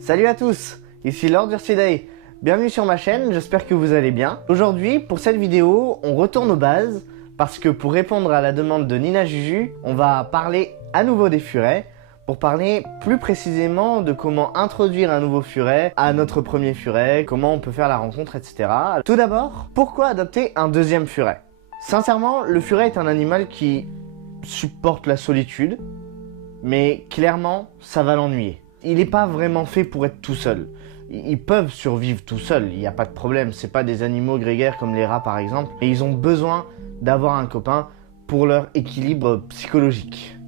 Salut à tous, ici Lord Ursidae. Bienvenue sur ma chaîne, j'espère que vous allez bien. Aujourd'hui, pour cette vidéo, on retourne aux bases parce que pour répondre à la demande de Nina Juju, on va parler à nouveau des furets pour parler plus précisément de comment introduire un nouveau furet à notre premier furet, comment on peut faire la rencontre, etc. Tout d'abord, pourquoi adopter un deuxième furet? Sincèrement, le furet est un animal qui supporte la solitude, mais clairement, ça va l'ennuyer. Il n'est pas vraiment fait pour être tout seul. Ils peuvent survivre tout seuls, il n'y a pas de problème. C'est pas des animaux grégaires comme les rats par exemple. Et ils ont besoin d'avoir un copain pour leur équilibre psychologique.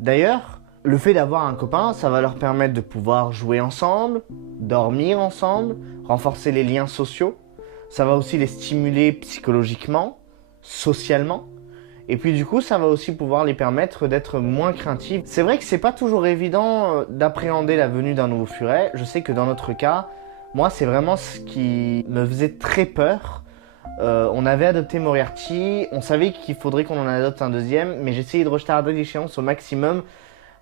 D'ailleurs, le fait d'avoir un copain, ça va leur permettre de pouvoir jouer ensemble, dormir ensemble, renforcer les liens sociaux. Ça va aussi les stimuler psychologiquement, socialement. Et puis du coup, ça va aussi pouvoir les permettre d'être moins craintifs. C'est vrai que c'est pas toujours évident d'appréhender la venue d'un nouveau furet. Je sais que dans notre cas, moi, c'est vraiment ce qui me faisait très peur. On avait adopté Moriarty, on savait qu'il faudrait qu'on en adopte un deuxième, mais j'essayais de retarder l'échéance au maximum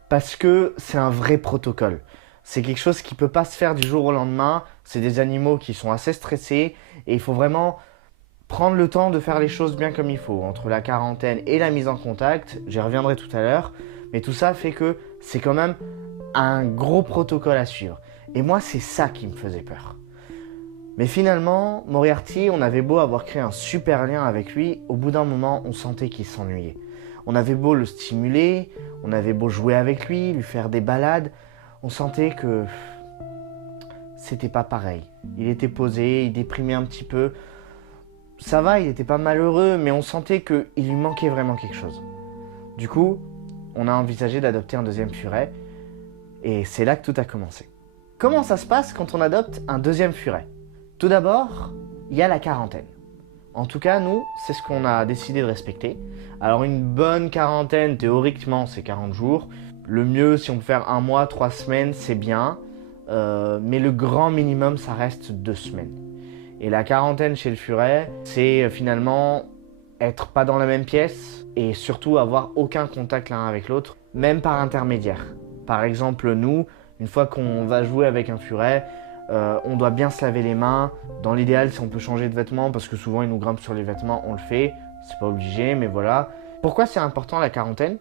parce que c'est un vrai protocole. C'est quelque chose qui peut pas se faire du jour au lendemain. C'est des animaux qui sont assez stressés et il faut vraiment prendre le temps de faire les choses bien comme il faut, entre la quarantaine et la mise en contact, j'y reviendrai tout à l'heure, mais tout ça fait que c'est quand même un gros protocole à suivre. Et moi, c'est ça qui me faisait peur. Mais finalement, Moriarty, on avait beau avoir créé un super lien avec lui, au bout d'un moment, on sentait qu'il s'ennuyait. On avait beau le stimuler, on avait beau jouer avec lui, lui faire des balades, on sentait que c'était pas pareil. Il était posé, il déprimait un petit peu. Ça va, il était pas malheureux, mais on sentait qu'il lui manquait vraiment quelque chose. Du coup, on a envisagé d'adopter un deuxième furet, et c'est là que tout a commencé. Comment ça se passe quand on adopte un deuxième furet? Tout d'abord, il y a la quarantaine. En tout cas, nous, c'est ce qu'on a décidé de respecter. Alors une bonne quarantaine, théoriquement, c'est 40 jours. Le mieux, si on peut faire 1 mois, 3 semaines, c'est bien. Mais le grand minimum, ça reste 2 semaines. Et la quarantaine chez le furet, c'est finalement être pas dans la même pièce et surtout avoir aucun contact l'un avec l'autre, même par intermédiaire. Par exemple, nous, une fois qu'on va jouer avec un furet, on doit bien se laver les mains. Dans l'idéal, si on peut changer de vêtements, parce que souvent ils nous grimpent sur les vêtements, on le fait. C'est pas obligé, mais voilà. Pourquoi c'est important la quarantaine?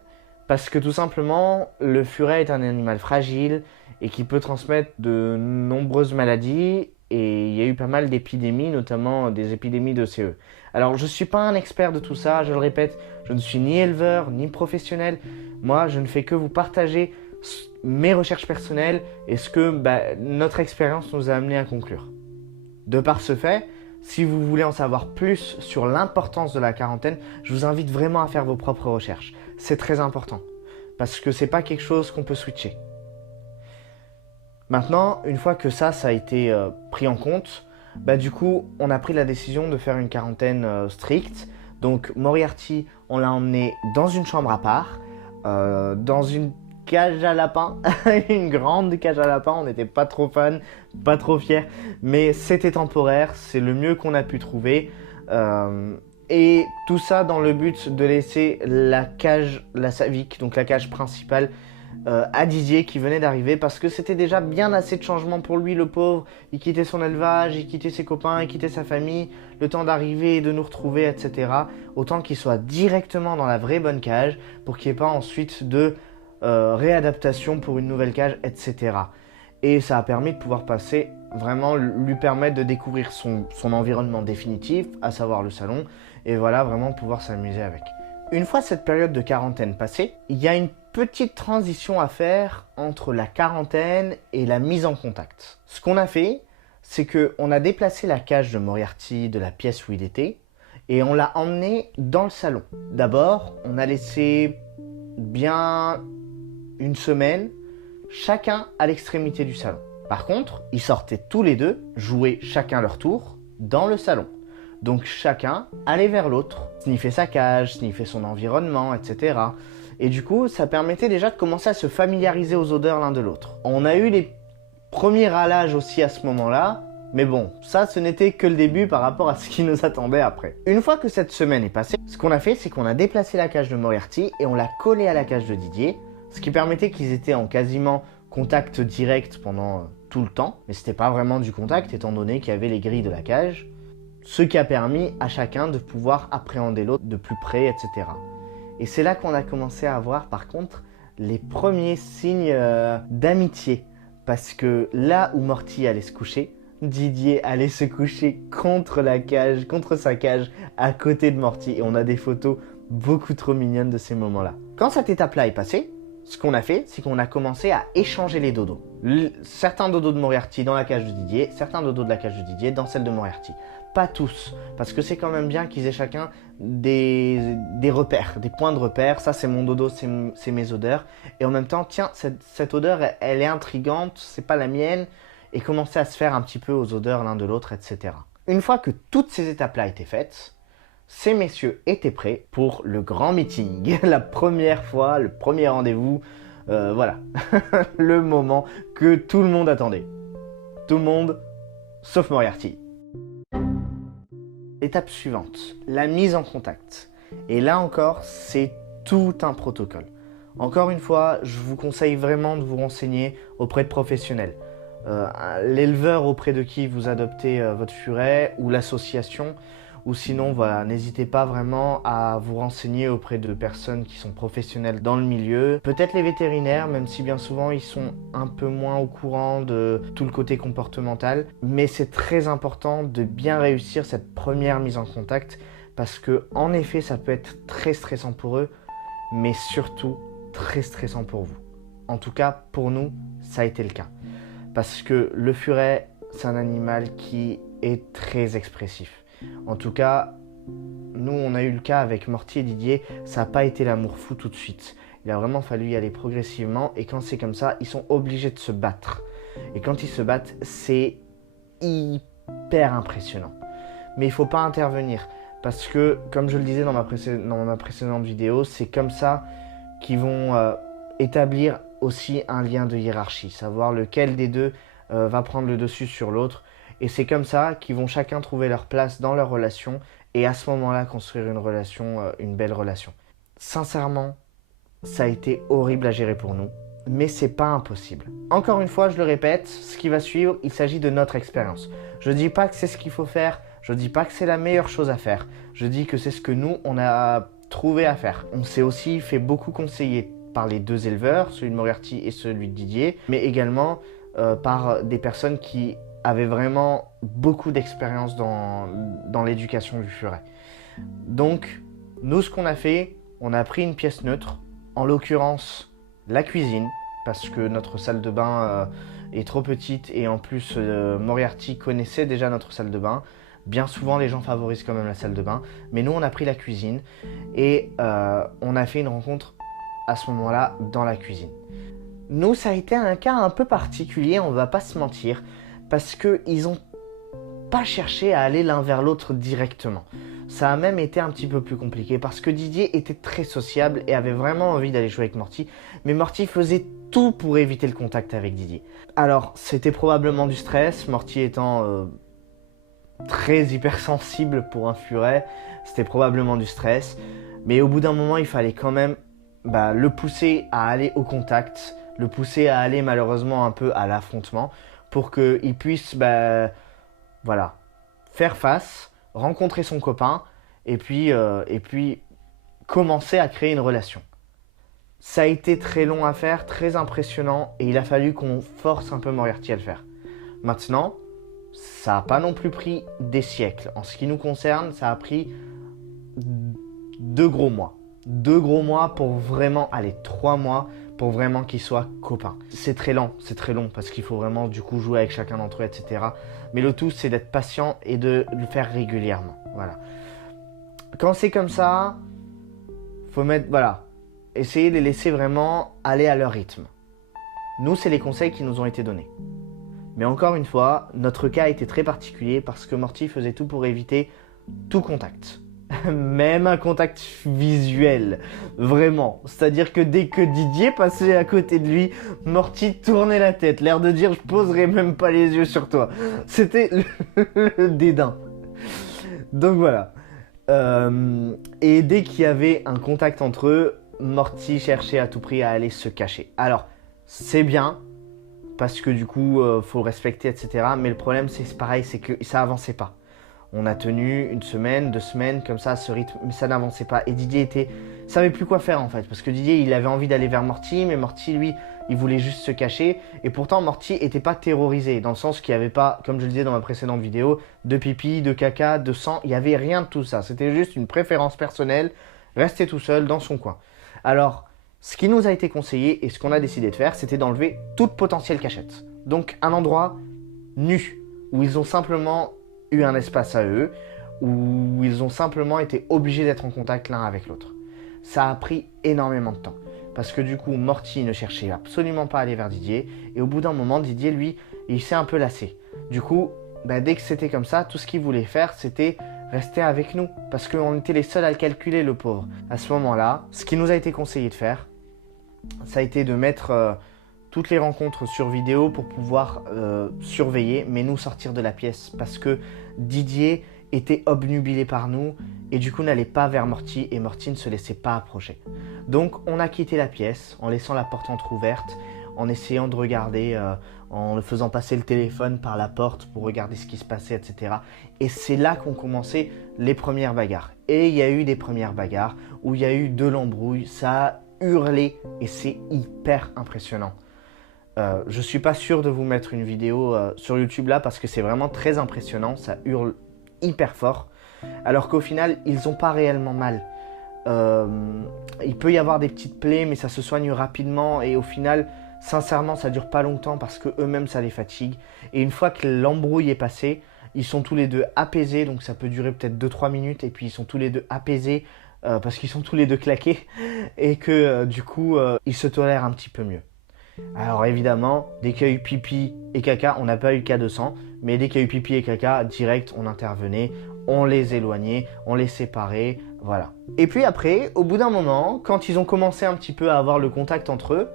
Parce que tout simplement, le furet est un animal fragile et qui peut transmettre de nombreuses maladies. Et il y a eu pas mal d'épidémies, notamment des épidémies de CE. Alors je ne suis pas un expert de tout ça, je le répète, je ne suis ni éleveur, ni professionnel. Moi, je ne fais que vous partager mes recherches personnelles et ce que notre expérience nous a amené à conclure. De par ce fait, si vous voulez en savoir plus sur l'importance de la quarantaine, je vous invite vraiment à faire vos propres recherches. C'est très important, parce que c'est pas quelque chose qu'on peut switcher. Maintenant, une fois que ça a été pris en compte, du coup, on a pris la décision de faire une quarantaine stricte. Donc, Moriarty, on l'a emmené dans une chambre à part, dans une cage à lapins, une grande cage à lapins. On n'était pas trop fans, pas trop fiers, mais c'était temporaire, c'est le mieux qu'on a pu trouver. Et tout ça dans le but de laisser la cage, la Savic, donc la cage principale, à Didier qui venait d'arriver parce que c'était déjà bien assez de changements pour lui, le pauvre. Il quittait son élevage, il quittait ses copains, il quittait sa famille, le temps d'arriver et de nous retrouver, etc. Autant qu'il soit directement dans la vraie bonne cage pour qu'il n'y ait pas ensuite de réadaptation pour une nouvelle cage, etc. Et ça a permis de pouvoir passer, vraiment lui permettre de découvrir son environnement définitif, à savoir le salon, et voilà, vraiment pouvoir s'amuser avec. Une fois cette période de quarantaine passée, il y a une petite transition à faire entre la quarantaine et la mise en contact. Ce qu'on a fait, c'est qu'on a déplacé la cage de Moriarty de la pièce où il était et on l'a emmené dans le salon. D'abord, on a laissé bien 1 semaine chacun à l'extrémité du salon. Par contre, ils sortaient tous les deux jouer chacun leur tour dans le salon. Donc chacun allait vers l'autre, sniffer sa cage, sniffer son environnement, etc. Et du coup, ça permettait déjà de commencer à se familiariser aux odeurs l'un de l'autre. On a eu les premiers râlages aussi à ce moment-là, mais bon, ça ce n'était que le début par rapport à ce qui nous attendait après. Une fois que cette semaine est passée, ce qu'on a fait, c'est qu'on a déplacé la cage de Moriarty et on l'a collée à la cage de Didier, ce qui permettait qu'ils étaient en quasiment contact direct pendant tout le temps, mais c'était pas vraiment du contact étant donné qu'il y avait les grilles de la cage, ce qui a permis à chacun de pouvoir appréhender l'autre de plus près, etc. Et c'est là qu'on a commencé à avoir par contre les premiers signes d'amitié, parce que là où Morty allait se coucher, Didier allait se coucher contre la cage, contre sa cage, à côté de Morty, et on a des photos beaucoup trop mignonnes de ces moments-là. Quand cette étape-là est passée, ce qu'on a fait, c'est qu'on a commencé à échanger les dodos. Certains dodos de Moriarty dans la cage de Didier, certains dodos de la cage de Didier dans celle de Moriarty. Pas tous, parce que c'est quand même bien qu'ils aient chacun des repères, des points de repère. Ça, c'est mon dodo, c'est mes odeurs. Et en même temps, tiens, cette odeur, elle est intrigante, c'est pas la mienne. Et commencer à se faire un petit peu aux odeurs l'un de l'autre, etc. Une fois que toutes ces étapes-là étaient faites, ces messieurs étaient prêts pour le grand meeting. La première fois, le premier rendez-vous, voilà. Le moment que tout le monde attendait. Tout le monde, sauf Moriarty. Étape suivante, la mise en contact. Et là encore, c'est tout un protocole. Encore une fois, je vous conseille vraiment de vous renseigner auprès de professionnels. L'éleveur auprès de qui vous adoptez votre furet ou l'association, ou sinon voilà, n'hésitez pas vraiment à vous renseigner auprès de personnes qui sont professionnelles dans le milieu. Peut-être les vétérinaires, même si bien souvent ils sont un peu moins au courant de tout le côté comportemental, mais c'est très important de bien réussir cette première mise en contact parce que en effet ça peut être très stressant pour eux, mais surtout très stressant pour vous. En tout cas pour nous ça a été le cas. Parce que le furet, c'est un animal qui est très expressif. En tout cas, nous, on a eu le cas avec Morty et Didier, ça n'a pas été l'amour fou tout de suite. Il a vraiment fallu y aller progressivement et quand c'est comme ça, ils sont obligés de se battre. Et quand ils se battent, c'est hyper impressionnant. Mais il ne faut pas intervenir parce que, comme je le disais dans ma précédente vidéo, c'est comme ça qu'ils vont établir aussi un lien de hiérarchie, savoir lequel des deux va prendre le dessus sur l'autre. Et c'est comme ça qu'ils vont chacun trouver leur place dans leur relation et à ce moment-là construire une relation, une belle relation. Sincèrement, ça a été horrible à gérer pour nous, mais c'est pas impossible. Encore une fois, je le répète, ce qui va suivre, il s'agit de notre expérience. Je dis pas que c'est ce qu'il faut faire, je dis pas que c'est la meilleure chose à faire, je dis que c'est ce que nous, on a trouvé à faire. On s'est aussi fait beaucoup conseiller par les deux éleveurs, celui de Moriarty et celui de Didier, mais également par des personnes qui avaient vraiment beaucoup d'expérience dans l'éducation du furet. Donc, nous, ce qu'on a fait, on a pris une pièce neutre, en l'occurrence la cuisine, parce que notre salle de bain est trop petite et en plus Moriarty connaissait déjà notre salle de bain. Bien souvent, les gens favorisent quand même la salle de bain, mais nous, on a pris la cuisine et on a fait une rencontre à ce moment-là dans la cuisine. Nous, ça a été un cas un peu particulier, on va pas se mentir, parce qu'ils ont pas cherché à aller l'un vers l'autre directement. Ça a même été un petit peu plus compliqué parce que Didier était très sociable et avait vraiment envie d'aller jouer avec Morty, mais Morty faisait tout pour éviter le contact avec Didier. Alors, c'était probablement du stress, Morty étant très hypersensible pour un furet, c'était probablement du stress, mais au bout d'un moment, il fallait quand même le pousser à aller au contact, le pousser à aller malheureusement un peu à l'affrontement pour qu'il puisse voilà, faire face, rencontrer son copain et puis commencer à créer une relation. Ça a été très long à faire, très impressionnant et il a fallu qu'on force un peu Moriarty à le faire. Maintenant, ça n'a pas non plus pris des siècles. En ce qui nous concerne, ça a pris 2 gros mois. 2 gros mois pour vraiment, 3 mois pour vraiment qu'ils soient copains. C'est très long parce qu'il faut vraiment du coup jouer avec chacun d'entre eux, etc. Mais le tout, c'est d'être patient et de le faire régulièrement. Voilà. Quand c'est comme ça, faut essayer de les laisser vraiment aller à leur rythme. Nous, c'est les conseils qui nous ont été donnés. Mais encore une fois, notre cas était très particulier parce que Morty faisait tout pour éviter tout contact. Même un contact visuel, vraiment. C'est-à-dire que dès que Didier passait à côté de lui, Morty tournait la tête, l'air de dire « je poserai même pas les yeux sur toi ». C'était le dédain. Donc voilà. Et dès qu'il y avait un contact entre eux, Morty cherchait à tout prix à aller se cacher. Alors, c'est bien, parce que du coup, faut le respecter, etc. Mais le problème, c'est pareil, c'est que ça avançait pas. On a tenu une semaine, 2 semaines, comme ça, à ce rythme, mais ça n'avançait pas. Et Didier savait plus quoi faire en fait, parce que Didier, il avait envie d'aller vers Morty, mais Morty, lui, il voulait juste se cacher. Et pourtant, Morty était pas terrorisé, dans le sens qu'il n'y avait pas, comme je le disais dans ma précédente vidéo, de pipi, de caca, de sang, il n'y avait rien de tout ça. C'était juste une préférence personnelle, rester tout seul dans son coin. Alors, ce qui nous a été conseillé et ce qu'on a décidé de faire, c'était d'enlever toute potentielle cachette. Donc, un endroit nu, où ils ont simplement eu un espace à eux, où ils ont simplement été obligés d'être en contact l'un avec l'autre. Ça a pris énormément de temps, parce que du coup, Morty ne cherchait absolument pas à aller vers Didier, et au bout d'un moment, Didier, lui, il s'est un peu lassé. Du coup, dès que c'était comme ça, tout ce qu'il voulait faire, c'était rester avec nous, parce qu'on était les seuls à le calculer, le pauvre. À ce moment-là, ce qui nous a été conseillé de faire, ça a été de mettre toutes les rencontres sur vidéo pour pouvoir surveiller, mais nous sortir de la pièce, parce que Didier était obnubilé par nous et du coup n'allait pas vers Morty et Morty ne se laissait pas approcher. Donc on a quitté la pièce en laissant la porte entrouverte, en essayant de regarder, en faisant passer le téléphone par la porte pour regarder ce qui se passait, etc. Et c'est là qu'ont commencé les premières bagarres. Et il y a eu des premières bagarres où il y a eu de l'embrouille, ça a hurlé et c'est hyper impressionnant. Je suis pas sûr de vous mettre une vidéo sur YouTube là parce que c'est vraiment très impressionnant, ça hurle hyper fort, alors qu'au final ils ont pas réellement mal. Il peut y avoir des petites plaies mais ça se soigne rapidement et au final sincèrement ça dure pas longtemps parce que eux-mêmes ça les fatigue et une fois que l'embrouille est passée, ils sont tous les deux apaisés, donc ça peut durer peut-être 2-3 minutes et puis ils sont tous les deux apaisés parce qu'ils sont tous les deux claqués et que du coup ils se tolèrent un petit peu mieux. Alors évidemment, dès qu'il y a eu pipi et caca, on n'a pas eu cas de sang, mais dès qu'il y a eu pipi et caca, direct on intervenait, on les éloignait, on les séparait, voilà. Et puis après, au bout d'un moment, quand ils ont commencé un petit peu à avoir le contact entre eux,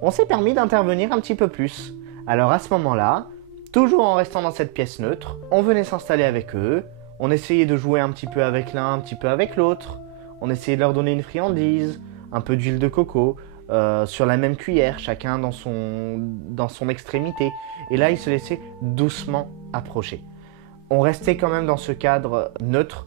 on s'est permis d'intervenir un petit peu plus. Alors à ce moment-là, toujours en restant dans cette pièce neutre, on venait s'installer avec eux, on essayait de jouer un petit peu avec l'un, un petit peu avec l'autre, on essayait de leur donner une friandise, un peu d'huile de coco, sur la même cuillère, chacun dans son extrémité. Et là, ils se laissaient doucement approcher. On restait quand même dans ce cadre neutre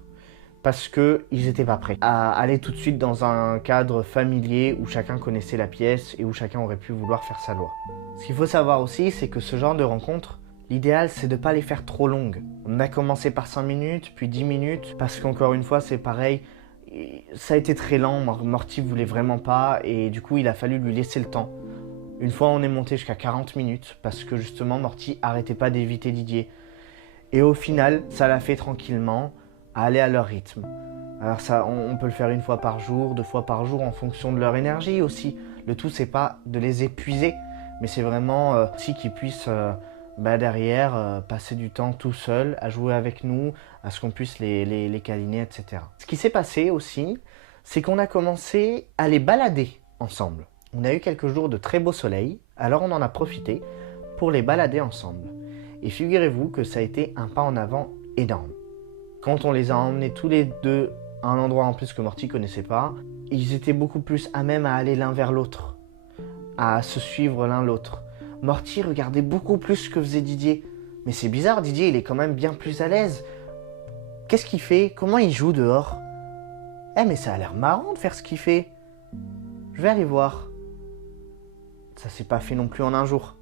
parce qu'ils n'étaient pas prêts à aller tout de suite dans un cadre familier où chacun connaissait la pièce et où chacun aurait pu vouloir faire sa loi. Ce qu'il faut savoir aussi, c'est que ce genre de rencontres, l'idéal, c'est de ne pas les faire trop longues. On a commencé par 5 minutes, puis 10 minutes, parce qu'encore une fois, c'est pareil. Ça a été très lent, Morty voulait vraiment pas et du coup il a fallu lui laisser le temps. Une fois on est monté jusqu'à 40 minutes parce que justement Morty arrêtait pas d'éviter Didier. Et au final ça l'a fait tranquillement à aller à leur rythme. Alors ça on peut le faire 1 fois par jour, 2 fois par jour en fonction de leur énergie aussi. Le tout c'est pas de les épuiser mais c'est vraiment aussi qu'ils puissent derrière passer du temps tout seul à jouer avec nous, à ce qu'on puisse les câliner, etc. Ce qui s'est passé aussi, c'est qu'on a commencé à les balader ensemble. On a eu quelques jours de très beau soleil, alors on en a profité pour les balader ensemble. Et figurez-vous que ça a été un pas en avant énorme. Quand on les a emmenés tous les deux à un endroit en plus que Morty connaissait pas, ils étaient beaucoup plus à même à aller l'un vers l'autre, à se suivre l'un l'autre. Morty regardait beaucoup plus ce que faisait Didier. Mais c'est bizarre, Didier il est quand même bien plus à l'aise. Qu'est-ce qu'il fait? Comment il joue dehors? Mais ça a l'air marrant de faire ce qu'il fait. Je vais aller voir. Ça s'est pas fait non plus en un jour.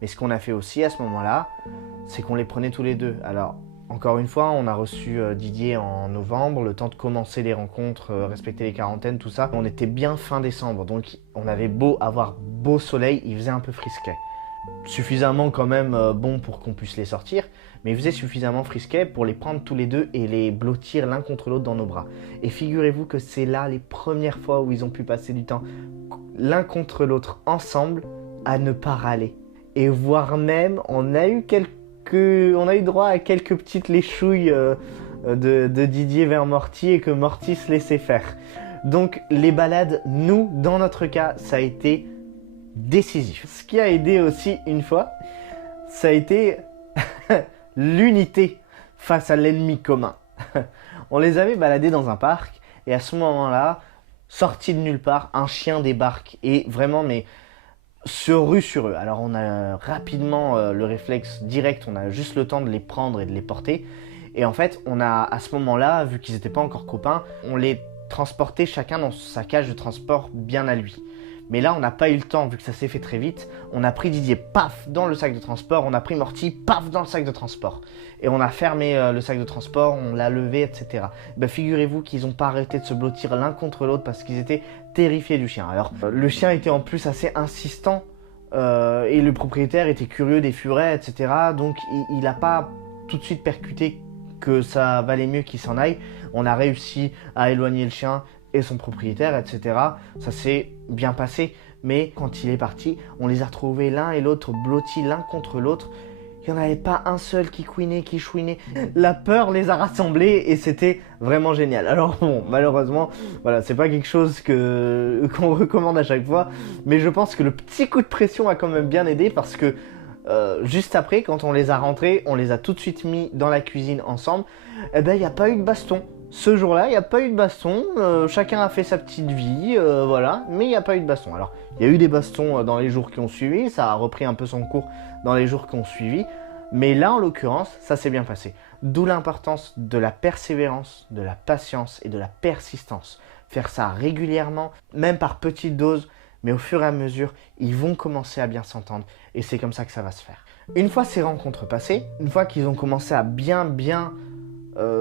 Mais ce qu'on a fait aussi à ce moment-là, c'est qu'on les prenait tous les deux. Alors, encore une fois, on a reçu Didier en novembre, le temps de commencer les rencontres, respecter les quarantaines, tout ça. On était bien fin décembre, donc on avait beau avoir beau soleil, il faisait un peu frisquet. Suffisamment quand même bon pour qu'on puisse les sortir, mais il faisait suffisamment frisquet pour les prendre tous les deux et les blottir l'un contre l'autre dans nos bras. Et figurez-vous que c'est là les premières fois où ils ont pu passer du temps l'un contre l'autre ensemble à ne pas râler. Et voire même, on a eu droit à quelques petites léchouilles de Didier vers Morty et que Morty se laissait faire. Donc les balades, nous, dans notre cas, ça a été décisif. Ce qui a aidé aussi une fois, ça a été l'unité face à l'ennemi commun. On les avait baladés dans un parc et à ce moment-là, sorti de nulle part, un chien débarque et vraiment mais se rue sur eux. Alors on a rapidement le réflexe direct, on a juste le temps de les prendre et de les porter. Et en fait, on a à ce moment-là, vu qu'ils n'étaient pas encore copains, on les transportait chacun dans sa cage de transport bien à lui. Mais là, on n'a pas eu le temps, vu que ça s'est fait très vite. On a pris Didier, paf, dans le sac de transport. On a pris Morty, paf, dans le sac de transport. Et on a fermé le sac de transport, on l'a levé, etc. Ben, figurez-vous qu'ils n'ont pas arrêté de se blottir l'un contre l'autre parce qu'ils étaient terrifiés du chien. Alors, le chien était en plus assez insistant. Et le propriétaire était curieux des furets, etc. Donc, il n'a pas tout de suite percuté que ça valait mieux qu'il s'en aille. On a réussi à éloigner le chien et son propriétaire, etc. Ça s'est bien passé, mais quand il est parti, on les a retrouvés l'un et l'autre blottis l'un contre l'autre. Il n'y en avait pas un seul qui couinait, qui chouinait. La peur les a rassemblés et c'était vraiment génial. Alors bon, malheureusement, voilà, c'est pas quelque chose qu'on recommande à chaque fois, mais je pense que le petit coup de pression a quand même bien aidé parce que juste après, quand on les a rentrés, on les a tout de suite mis dans la cuisine ensemble. Eh ben, il n'y a pas eu de baston. Ce jour-là, il n'y a pas eu de baston. Chacun a fait sa petite vie, voilà. Mais il n'y a pas eu de baston. Alors, il y a eu des bastons dans les jours qui ont suivi. Ça a repris un peu son cours dans les jours qui ont suivi. Mais là, en l'occurrence, ça s'est bien passé. D'où l'importance de la persévérance, de la patience et de la persistance. Faire ça régulièrement, même par petites doses. Mais au fur et à mesure, ils vont commencer à bien s'entendre et c'est comme ça que ça va se faire. Une fois ces rencontres passées, une fois qu'ils ont commencé à bien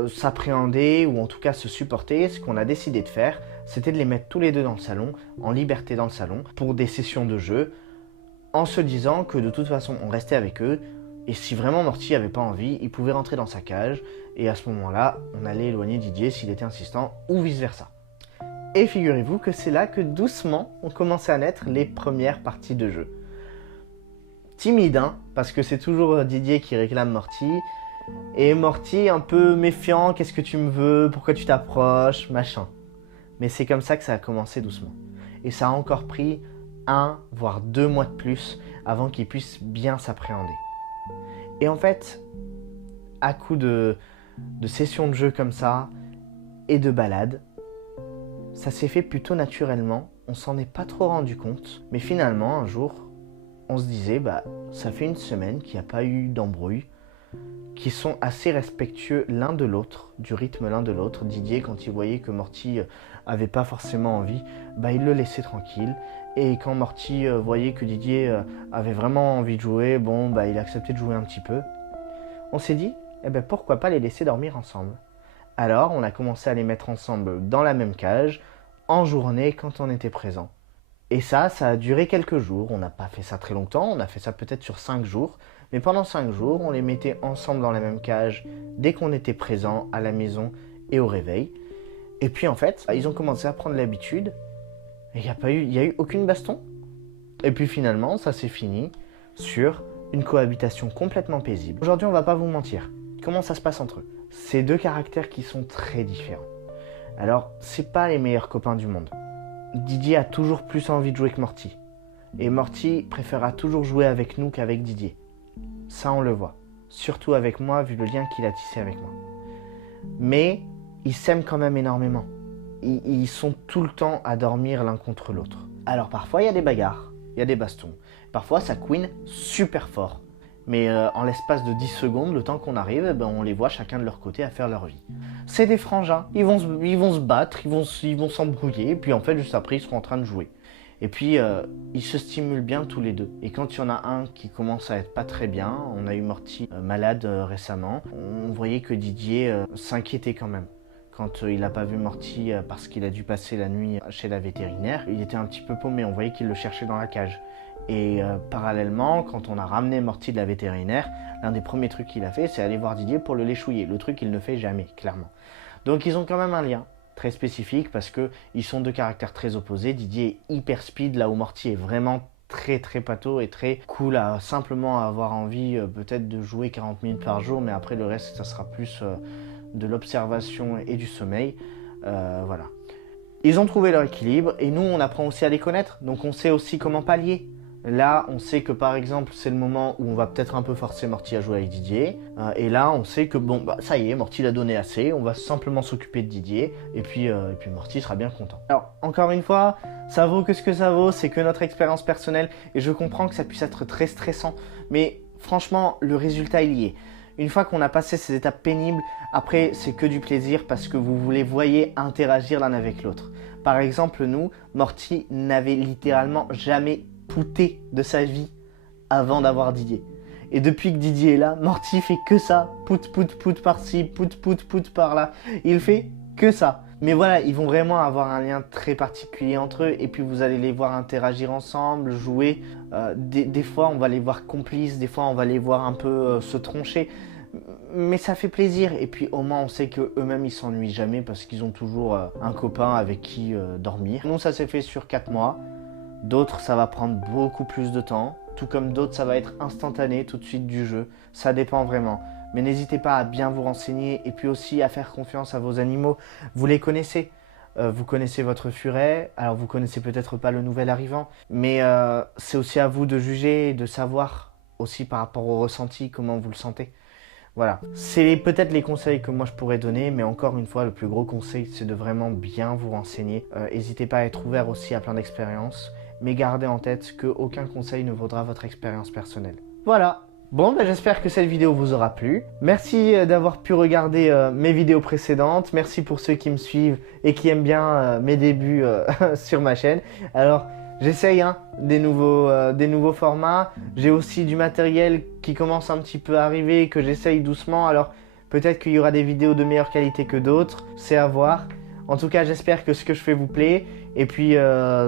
s'appréhender ou en tout cas se supporter, ce qu'on a décidé de faire, c'était de les mettre tous les deux dans le salon, en liberté dans le salon, pour des sessions de jeu, en se disant que de toute façon on restait avec eux et si vraiment Morty n'avait pas envie, il pouvait rentrer dans sa cage et à ce moment-là, on allait éloigner Didier s'il était insistant ou vice-versa. Et figurez-vous que c'est là que doucement ont commencé à naître les premières parties de jeu. Timide, hein, parce que c'est toujours Didier qui réclame Morty. Et Morty un peu méfiant, qu'est-ce que tu me veux, pourquoi tu t'approches, machin. Mais c'est comme ça que ça a commencé doucement. Et ça a encore pris 1 voire 2 mois de plus avant qu'ils puissent bien s'appréhender. Et en fait, à coup de sessions de jeu comme ça et de balades, ça s'est fait plutôt naturellement, on s'en est pas trop rendu compte, mais finalement un jour, on se disait, bah ça fait une semaine qu'il n'y a pas eu d'embrouille, qui sont assez respectueux l'un de l'autre, du rythme l'un de l'autre. Didier, quand il voyait que Morty avait pas forcément envie, bah il le laissait tranquille, et quand Morty voyait que Didier avait vraiment envie de jouer, bon bah il acceptait de jouer un petit peu. On s'est dit, eh ben pourquoi pas les laisser dormir ensemble. Alors, on a commencé à les mettre ensemble dans la même cage, en journée, quand on était présent. Et ça a duré quelques jours. On n'a pas fait ça très longtemps, on a fait ça peut-être sur 5 jours. Mais pendant 5 jours, on les mettait ensemble dans la même cage dès qu'on était présent à la maison et au réveil. Et puis en fait, ils ont commencé à prendre l'habitude. Et il n'y a eu aucune baston. Et puis finalement, ça s'est fini sur une cohabitation complètement paisible. Aujourd'hui, on va pas vous mentir. Comment ça se passe entre eux? C'est deux caractères qui sont très différents. Alors, c'est pas les meilleurs copains du monde. Didier a toujours plus envie de jouer que Morty. Et Morty préférera toujours jouer avec nous qu'avec Didier. Ça, on le voit. Surtout avec moi, vu le lien qu'il a tissé avec moi. Mais ils s'aiment quand même énormément. Ils sont tout le temps à dormir l'un contre l'autre. Alors parfois, il y a des bagarres, il y a des bastons. Parfois, ça couine super fort. Mais en l'espace de 10 secondes, le temps qu'on arrive, eh ben, on les voit chacun de leur côté à faire leur vie. C'est des frangins, ils vont se battre, ils vont s'embrouiller, et puis en fait, juste après, ils seront en train de jouer. Et puis, ils se stimulent bien tous les deux. Et quand il y en a un qui commence à être pas très bien, on a eu Morty malade récemment, on voyait que Didier s'inquiétait quand même. Quand il n'a pas vu Morty parce qu'il a dû passer la nuit chez la vétérinaire, il était un petit peu paumé, on voyait qu'il le cherchait dans la cage. Et parallèlement, quand on a ramené Morty de la vétérinaire, l'un des premiers trucs qu'il a fait, c'est aller voir Didier pour le léchouiller. Le truc qu'il ne fait jamais, clairement. Donc ils ont quand même un lien très spécifique parce qu'ils sont deux caractères très opposés. Didier est hyper speed, là où Morty est vraiment très pâteau et très cool à simplement avoir envie peut-être de jouer 40 minutes par jour, mais après le reste, ça sera plus de l'observation et du sommeil. Voilà. Ils ont trouvé leur équilibre et nous, on apprend aussi à les connaître. Donc on sait aussi comment pallier. Là, on sait que par exemple, c'est le moment où on va peut-être un peu forcer Morty à jouer avec Didier. Et là, on sait que bon, bah ça y est, Morty l'a donné assez. On va simplement s'occuper de Didier. Et puis Morty sera bien content. Alors, encore une fois, ça vaut que ce que ça vaut. C'est que notre expérience personnelle. Et je comprends que ça puisse être très stressant. Mais franchement, le résultat, il y est. Une fois qu'on a passé ces étapes pénibles, après, c'est que du plaisir parce que vous les voyez interagir l'un avec l'autre. Par exemple, nous, Morty n'avait littéralement jamais pouté de sa vie avant d'avoir Didier. Et depuis que Didier est là, Morty fait que ça. Pout par-ci, pout par-là. Il fait que ça. Mais voilà, ils vont vraiment avoir un lien très particulier entre eux. Et puis vous allez les voir interagir ensemble, jouer. Des fois, on va les voir complices. Des fois, on va les voir un peu se troncher. Mais ça fait plaisir. Et puis au moins, on sait qu'eux-mêmes, ils s'ennuient jamais parce qu'ils ont toujours un copain avec qui dormir. Nous, ça s'est fait sur 4 mois. D'autres, ça va prendre beaucoup plus de temps. Tout comme d'autres, ça va être instantané tout de suite du jeu. Ça dépend vraiment. Mais n'hésitez pas à bien vous renseigner et puis aussi à faire confiance à vos animaux. Vous les connaissez. Vous connaissez votre furet. Alors, vous connaissez peut-être pas le nouvel arrivant. Mais c'est aussi à vous de juger et de savoir aussi par rapport au ressenti comment vous le sentez. Voilà, c'est peut-être les conseils que moi je pourrais donner, mais encore une fois, le plus gros conseil, c'est de vraiment bien vous renseigner. N'hésitez pas à être ouvert aussi à plein d'expériences, mais gardez en tête qu'aucun conseil ne vaudra votre expérience personnelle. Voilà, bon, j'espère que cette vidéo vous aura plu. Merci d'avoir pu regarder mes vidéos précédentes. Merci pour ceux qui me suivent et qui aiment bien mes débuts sur ma chaîne. Alors, j'essaye des nouveaux formats. J'ai aussi du matériel qui commence un petit peu à arriver, que j'essaye doucement. Alors peut-être qu'il y aura des vidéos de meilleure qualité que d'autres. C'est à voir. En tout cas, j'espère que ce que je fais vous plaît. Et puis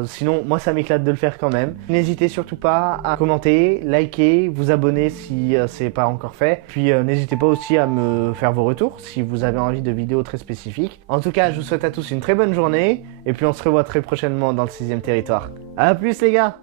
sinon, moi ça m'éclate de le faire quand même. N'hésitez surtout pas à commenter, liker, vous abonner si c'est pas encore fait. Puis n'hésitez pas aussi à me faire vos retours si vous avez envie de vidéos très spécifiques. En tout cas, je vous souhaite à tous une très bonne journée. Et puis on se revoit très prochainement dans le 6e territoire. A plus les gars!